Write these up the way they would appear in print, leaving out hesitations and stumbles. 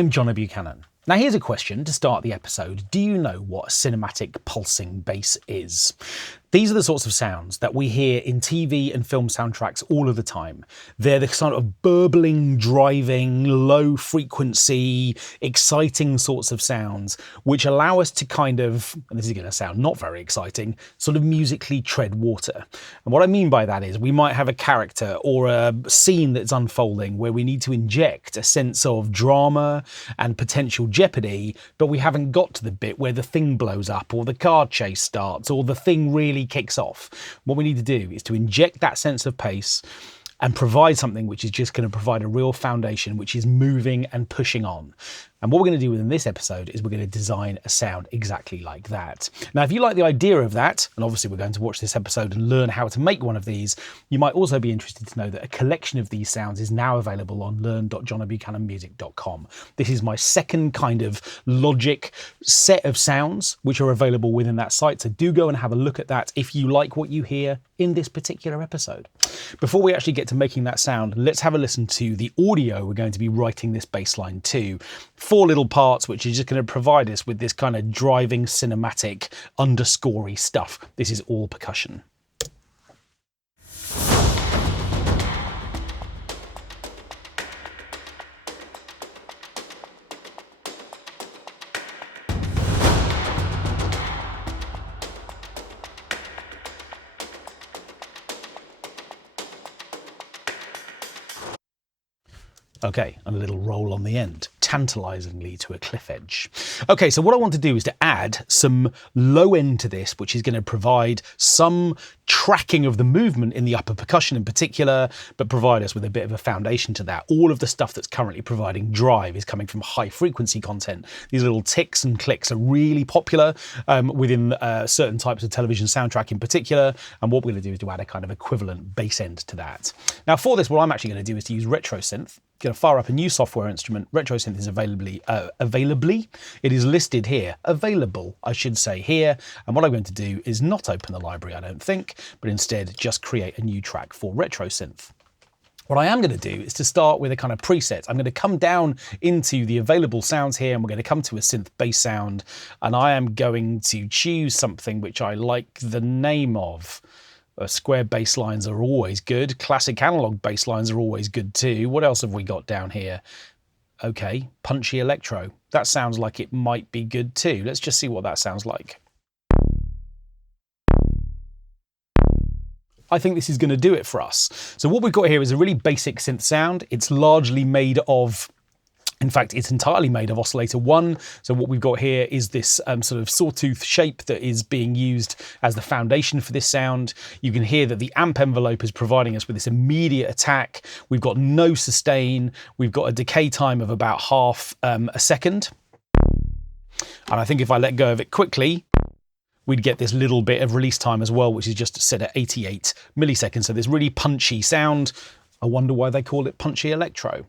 I'm John Buchanan. Now here's a question to start the episode. Do you know what a cinematic pulsing bass is? These are the sorts of sounds that we hear in TV and film soundtracks all of the time. They're the sort of burbling, driving, low frequency, exciting sorts of sounds which allow us to kind of, and this is going to sound not very exciting, sort of musically tread water. And what I mean by that is we might have a character or a scene that's unfolding where we need to inject a sense of drama and potential jeopardy, but we haven't got to the bit where the thing blows up or the car chase starts or the thing really kicks off. What we need to do is to inject that sense of pace and provide something which is just going to provide a real foundation which is moving and pushing on. And what we're going to do within this episode is we're going to design a sound exactly like that. Now, if you like the idea of that, and obviously we're going to watch this episode and learn how to make one of these, you might also be interested to know that a collection of these sounds is now available on learn.johnbuchananmusic.com. This is my second kind of Logic set of sounds which are available within that site. So do go and have a look at that if you like what you hear in this particular episode. Before we actually get to making that sound, let's have a listen to the audio we're going to be writing this bass line to. 4 little parts which are just going to provide us with this kind of driving cinematic underscorey stuff. This is all percussion. Okay, and a little roll on the end, tantalizingly to a cliff edge. Okay, so what I want to do is to add some low end to this, which is going to provide some tracking of the movement in the upper percussion in particular, but provide us with a bit of a foundation to that. All of the stuff that's currently providing drive is coming from high frequency content. These little ticks and clicks are really popular within certain types of television soundtrack in particular, and what we're going to do is to add a kind of equivalent bass end to that. Now for this, what I'm actually going to do is to use Retro Synth. Going to fire up a new software instrument. Retro Synth is it is listed here, available, I should say here. And what I'm going to do is not open the library, I don't think, but instead just create a new track for Retro Synth. What I am going to do is to start with a kind of preset. I'm going to come down into the available sounds here and we're going to come to a synth bass sound. And I am going to choose something which I like the name of. Square bass lines are always good. Classic analog bass lines are always good too. What else have we got down here? Okay, punchy electro. That sounds like it might be good too. Let's just see what that sounds like. I think this is going to do it for us. So what we've got here is a really basic synth sound. It's largely made of, in fact, it's entirely made of oscillator 1. So what we've got here is this sort of sawtooth shape that is being used as the foundation for this sound. You can hear that the amp envelope is providing us with this immediate attack. We've got no sustain. We've got a decay time of about half a second. And I think if I let go of it quickly, we'd get this little bit of release time as well, which is just set at 88 milliseconds. So this really punchy sound. I wonder why they call it punchy electro.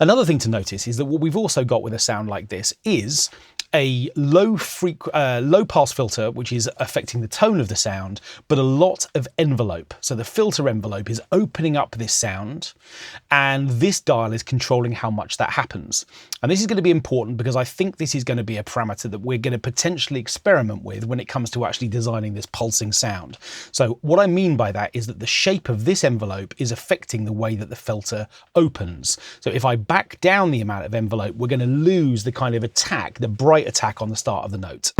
Another thing to notice is that what we've also got with a sound like this is a low pass filter, which is affecting the tone of the sound, but a lot of envelope. So the filter envelope is opening up this sound, and this dial is controlling how much that happens. And this is going to be important because I think this is going to be a parameter that we're going to potentially experiment with when it comes to actually designing this pulsing sound. So what I mean by that is that the shape of this envelope is affecting the way that the filter opens. So if I back down the amount of envelope, we're going to lose the kind of attack, the bright attack on the start of the note.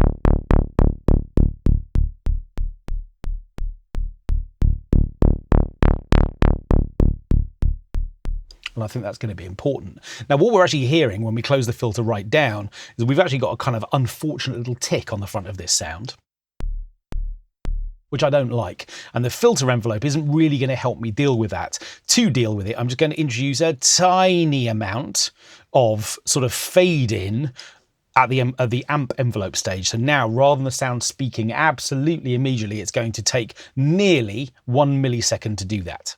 And I think that's going to be important. Now, what we're actually hearing when we close the filter right down is we've actually got a kind of unfortunate little tick on the front of this sound, which I don't like. And the filter envelope isn't really going to help me deal with that. To deal with it, I'm just going to introduce a tiny amount of sort of fade in at the amp envelope stage. So now, rather than the sound speaking absolutely immediately, it's going to take nearly 1 millisecond to do that.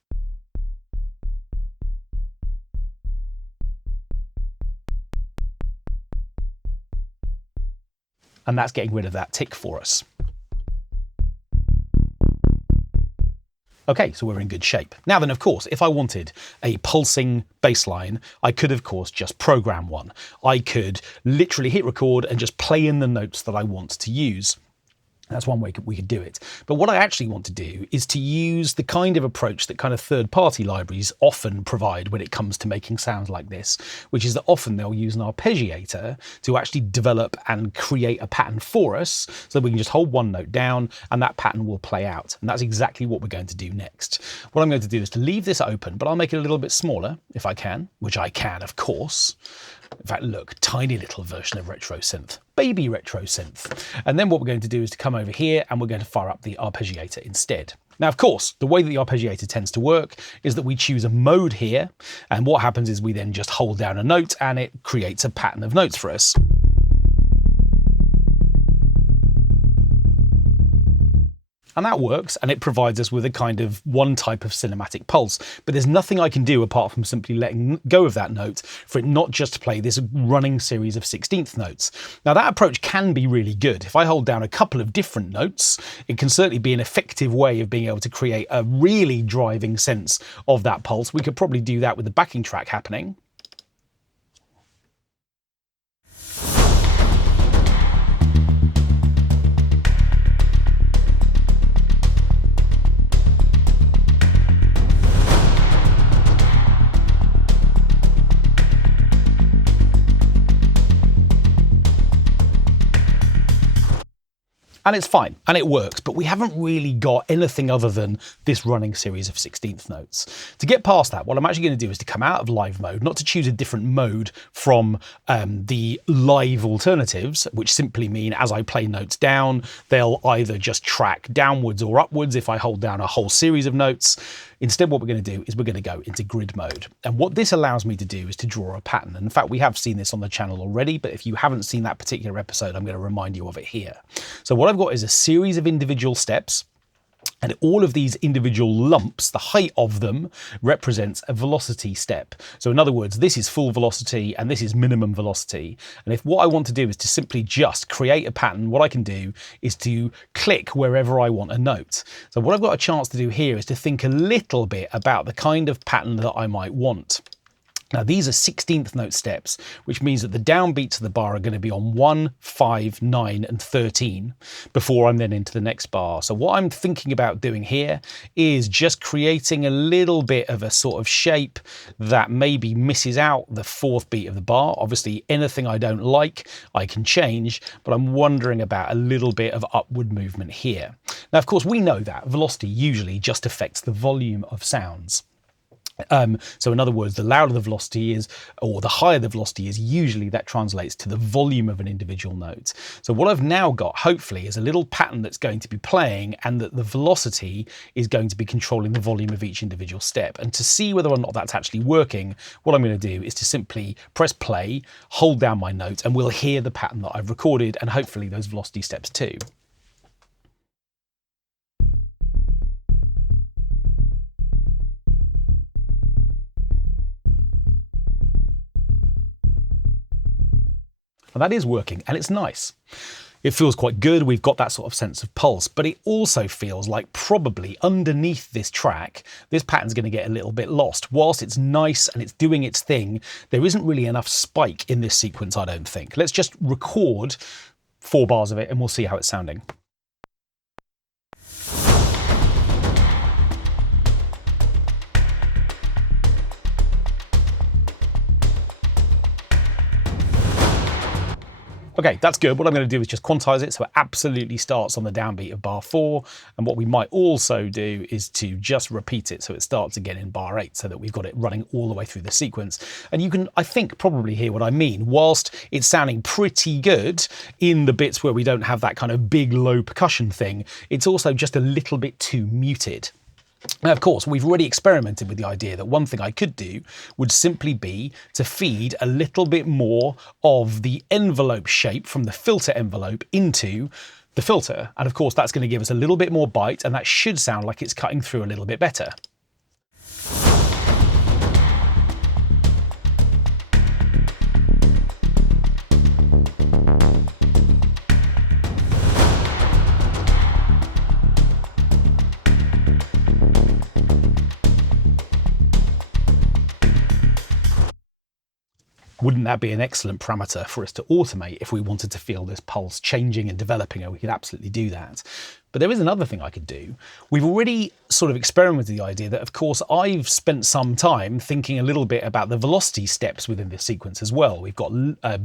And that's getting rid of that tick for us. Okay, so we're in good shape. Now then, of course, if I wanted a pulsing bass line, I could, of course, just program one. I could literally hit record and just play in the notes that I want to use. That's one way we could do it. But what I actually want to do is to use the kind of approach that kind of third-party libraries often provide when it comes to making sounds like this, which is that often they'll use an arpeggiator to actually develop and create a pattern for us so that we can just hold one note down and that pattern will play out. And that's exactly what we're going to do next. What I'm going to do is to leave this open, but I'll make it a little bit smaller if I can, which I can, of course. In fact, look, tiny little version of Retro Synth, baby Retro Synth. And then what we're going to do is to come over here and we're going to fire up the Arpeggiator instead. Now, of course, the way that the Arpeggiator tends to work is that we choose a mode here. And what happens is we then just hold down a note and it creates a pattern of notes for us. And that works, and it provides us with a kind of one type of cinematic pulse. But there's nothing I can do apart from simply letting go of that note for it not just to play this running series of 16th notes. Now that approach can be really good. If I hold down a couple of different notes, it can certainly be an effective way of being able to create a really driving sense of that pulse. We could probably do that with the backing track happening. And it's fine, and it works, but we haven't really got anything other than this running series of 16th notes. To get past that, what I'm actually going to do is to come out of live mode, not to choose a different mode from the live alternatives, which simply mean as I play notes down, they'll either just track downwards or upwards if I hold down a whole series of notes. Instead, what we're going to do is we're going to go into grid mode. And what this allows me to do is to draw a pattern. And in fact, we have seen this on the channel already, but if you haven't seen that particular episode, I'm going to remind you of it here. So what I've got is a series of individual steps, and all of these individual lumps, the height of them, represents a velocity step. So in other words, this is full velocity and this is minimum velocity. And if what I want to do is to simply just create a pattern, what I can do is to click wherever I want a note. So what I've got a chance to do here is to think a little bit about the kind of pattern that I might want. Now these are 16th note steps, which means that the downbeats of the bar are going to be on 1, 5, 9 and 13 before I'm then into the next bar. So what I'm thinking about doing here is just creating a little bit of a sort of shape that maybe misses out the 4th beat of the bar. Obviously anything I don't like I can change, but I'm wondering about a little bit of upward movement here. Now of course we know that velocity usually just affects the volume of sounds. So in other words, the louder the velocity is, or the higher the velocity is, usually that translates to the volume of an individual note. So what I've now got, hopefully, is a little pattern that's going to be playing and that the velocity is going to be controlling the volume of each individual step. And to see whether or not that's actually working, what I'm going to do is to simply press play, hold down my note, and we'll hear the pattern that I've recorded and hopefully those velocity steps too. And that is working, and it's nice. It feels quite good, we've got that sort of sense of pulse, but it also feels like probably underneath this track, this pattern's going to get a little bit lost. Whilst it's nice and it's doing its thing, there isn't really enough spike in this sequence, I don't think. Let's just record 4 bars of it and we'll see how it's sounding. Okay, that's good. What I'm going to do is just quantize it so it absolutely starts on the downbeat of bar 4. And what we might also do is to just repeat it so it starts again in bar 8 so that we've got it running all the way through the sequence. And you can, I think, probably hear what I mean. Whilst it's sounding pretty good in the bits where we don't have that kind of big low percussion thing, it's also just a little bit too muted. Now, of course, we've already experimented with the idea that one thing I could do would simply be to feed a little bit more of the envelope shape from the filter envelope into the filter. And of course, that's going to give us a little bit more bite, and that should sound like it's cutting through a little bit better. Wouldn't that be an excellent parameter for us to automate if we wanted to feel this pulse changing and developing? And we could absolutely do that. But there is another thing I could do. We've already sort of experimented with the idea that, of course, I've spent some time thinking a little bit about the velocity steps within this sequence as well. We've got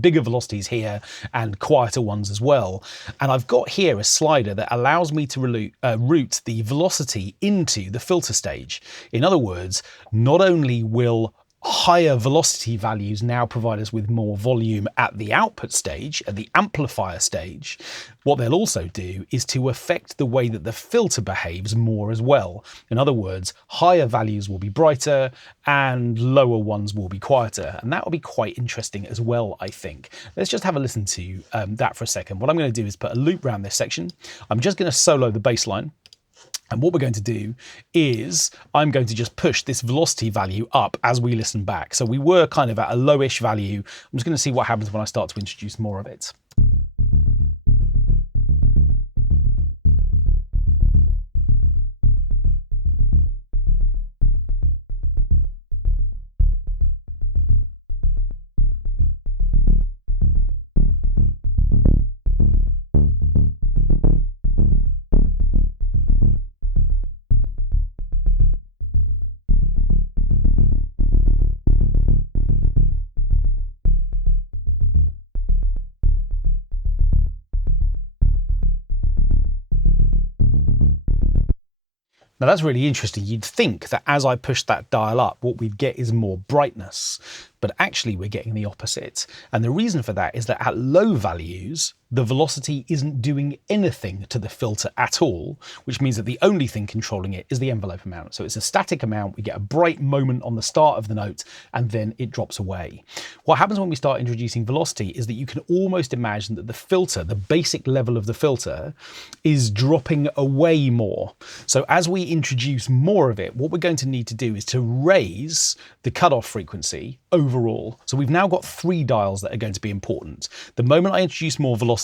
bigger velocities here and quieter ones as well. And I've got here a slider that allows me to route the velocity into the filter stage. In other words, not only will higher velocity values now provide us with more volume at the output stage, at the amplifier stage, what they'll also do is to affect the way that the filter behaves more as well. In other words, higher values will be brighter and lower ones will be quieter. And that will be quite interesting as well, I think. Let's just have a listen to that for a second. What I'm going to do is put a loop around this section. I'm just going to solo the bass line. And what we're going to do is I'm going to just push this velocity value up as we listen back. So we were kind of at a lowish value. I'm just going to see what happens when I start to introduce more of it. Now that's really interesting. You'd think that as I push that dial up, what we'd get is more brightness, but actually we're getting the opposite. And the reason for that is that at low values, the velocity isn't doing anything to the filter at all, which means that the only thing controlling it is the envelope amount. So it's a static amount. We get a bright moment on the start of the note, and then it drops away. What happens when we start introducing velocity is that you can almost imagine that the filter, the basic level of the filter, is dropping away more. So as we introduce more of it, what we're going to need to do is to raise the cutoff frequency overall. So we've now got 3 dials that are going to be important. The moment I introduce more velocity,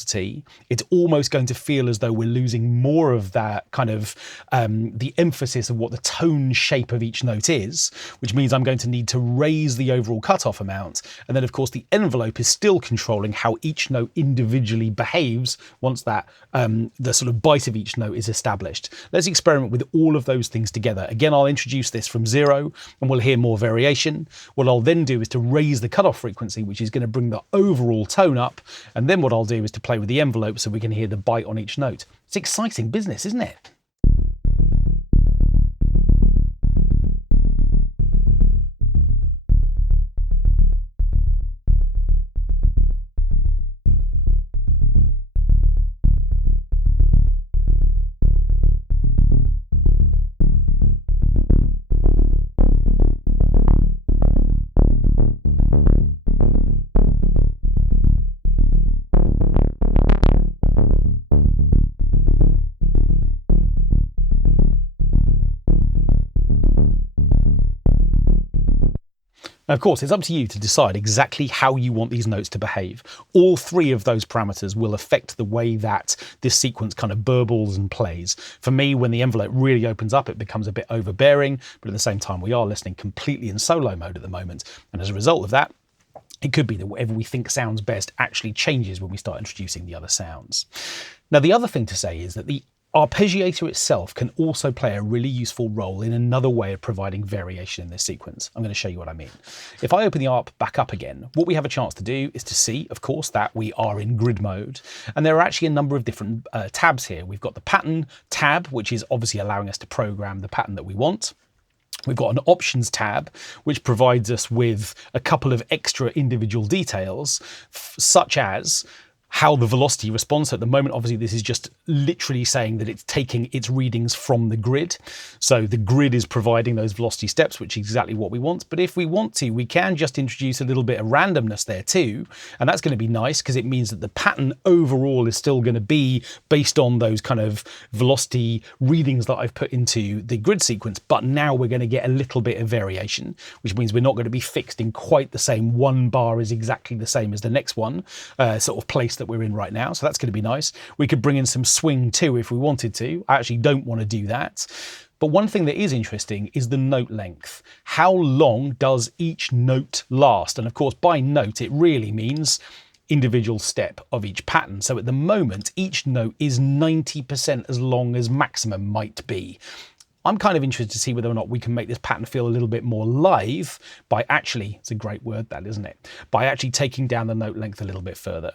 it's almost going to feel as though we're losing more of that kind of the emphasis of what the tone shape of each note is, which means I'm going to need to raise the overall cutoff amount. And then of course the envelope is still controlling how each note individually behaves once that the sort of bite of each note is established. Let's experiment with all of those things together. Again, I'll introduce this from 0 and we'll hear more variation. What I'll then do is to raise the cutoff frequency, which is going to bring the overall tone up. And then what I'll do is to play with the envelope so we can hear the bite on each note. It's exciting business, isn't it? Now, of course, it's up to you to decide exactly how you want these notes to behave. All 3 of those parameters will affect the way that this sequence kind of burbles and plays. For me, when the envelope really opens up, it becomes a bit overbearing, but at the same time, we are listening completely in solo mode at the moment. And as a result of that, it could be that whatever we think sounds best actually changes when we start introducing the other sounds. Now, the other thing to say is that the Arpeggiator itself can also play a really useful role in another way of providing variation in this sequence. I'm going to show you what I mean. If I open the ARP back up again, what we have a chance to do is to see, of course, that we are in grid mode. And there are actually a number of different tabs here. We've got the pattern tab, which is obviously allowing us to program the pattern that we want. We've got an options tab, which provides us with a couple of extra individual details, such as how the velocity responds. So at the moment, obviously, this is just literally saying that it's taking its readings from the grid. So the grid is providing those velocity steps, which is exactly what we want. But if we want to, we can just introduce a little bit of randomness there too. And that's going to be nice because it means that the pattern overall is still going to be based on those kind of velocity readings that I've put into the grid sequence. But now we're going to get a little bit of variation, which means we're not going to be fixed in quite the same one bar is exactly the same as the next one sort of place that we're in right now. So that's going to be nice. We could bring in some swing too if we wanted to. I actually don't want to do that. But one thing that is interesting is the note length. How long does each note last? And of course, by note, it really means individual step of each pattern. So at the moment, each note is 90% as long as maximum might be. I'm kind of interested to see whether or not we can make this pattern feel a little bit more live by actually, it's a great word that, isn't it? By actually taking down the note length a little bit further.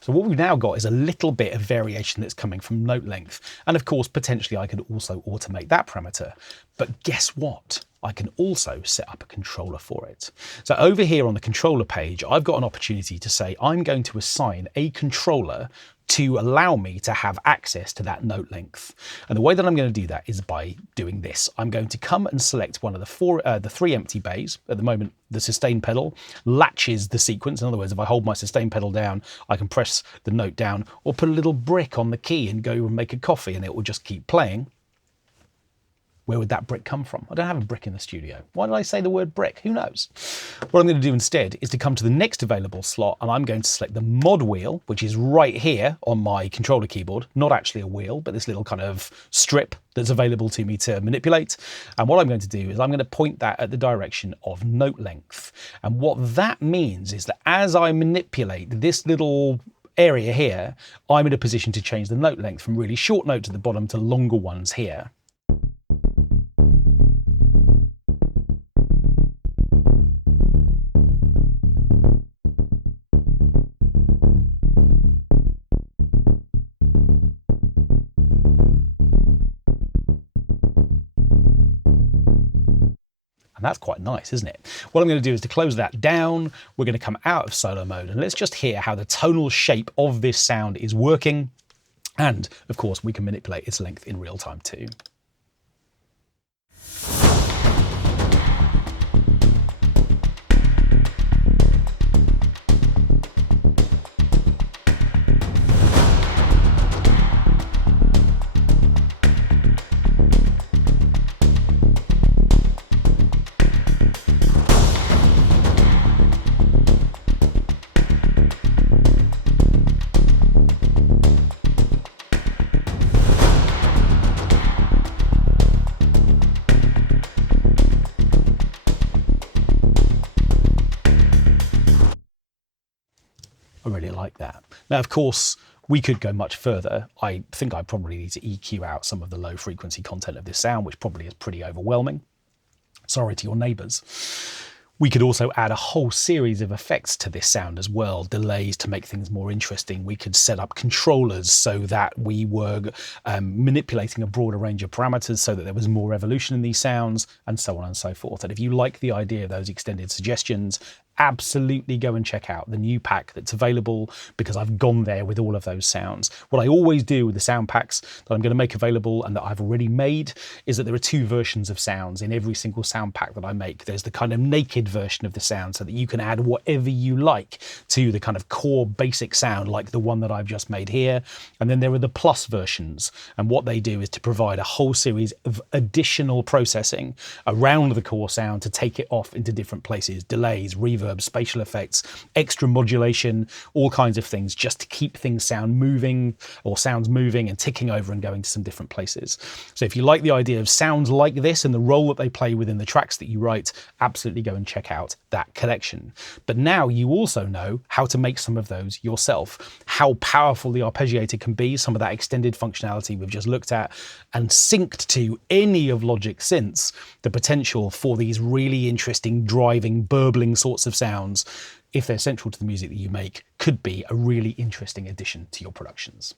So what we've now got is a little bit of variation that's coming from note length. And of course, potentially I could also automate that parameter. But guess what? I can also set up a controller for it. So over here on the controller page, I've got an opportunity to say I'm going to assign a controller to allow me to have access to that note length. And the way that I'm going to do that is by doing this. I'm going to come and select one of the three empty bays. At the moment, the sustain pedal latches the sequence. In other words, if I hold my sustain pedal down, I can press the note down or put a little brick on the key and go and make a coffee and it will just keep playing. Where would that brick come from? I don't have a brick in the studio. Why did I say the word brick? Who knows? What I'm going to do instead is to come to the next available slot and I'm going to select the mod wheel, which is right here on my controller keyboard. Not actually a wheel, but this little kind of strip that's available to me to manipulate. And what I'm going to do is I'm going to point that at the direction of note length. And what that means is that as I manipulate this little area here, I'm in a position to change the note length from really short notes at the bottom to longer ones here. And that's quite nice, isn't it? What I'm going to do is to close that down, we're going to come out of solo mode and let's just hear how the tonal shape of this sound is working. And of course, we can manipulate its length in real time too. I really like that. Now, of course, we could go much further. I think I probably need to EQ out some of the low frequency content of this sound, which probably is pretty overwhelming. Sorry to your neighbours. We could also add a whole series of effects to this sound as well, delays to make things more interesting. We could set up controllers so that we were manipulating a broader range of parameters so that there was more evolution in these sounds, and so on and so forth. And if you like the idea of those extended suggestions, absolutely go and check out the new pack that's available, because I've gone there with all of those sounds. What I always do with the sound packs that I'm going to make available and that I've already made is that there are two versions of sounds in every single sound pack that I make. There's the kind of naked version of the sound so that you can add whatever you like to the kind of core basic sound like the one that I've just made here. And then there are the plus versions, and what they do is to provide a whole series of additional processing around the core sound to take it off into different places, delays, reverb, spatial effects, extra modulation, all kinds of things, just to keep things sounds moving and ticking over and going to some different places. So if you like the idea of sounds like this and the role that they play within the tracks that you write, absolutely go and check out that collection. But now you also know how to make some of those yourself, how powerful the Arpeggiator can be, some of that extended functionality we've just looked at, and synced to any of Logic's synths, the potential for these really interesting, driving, burbling sorts of sounds, if they're central to the music that you make, could be a really interesting addition to your productions.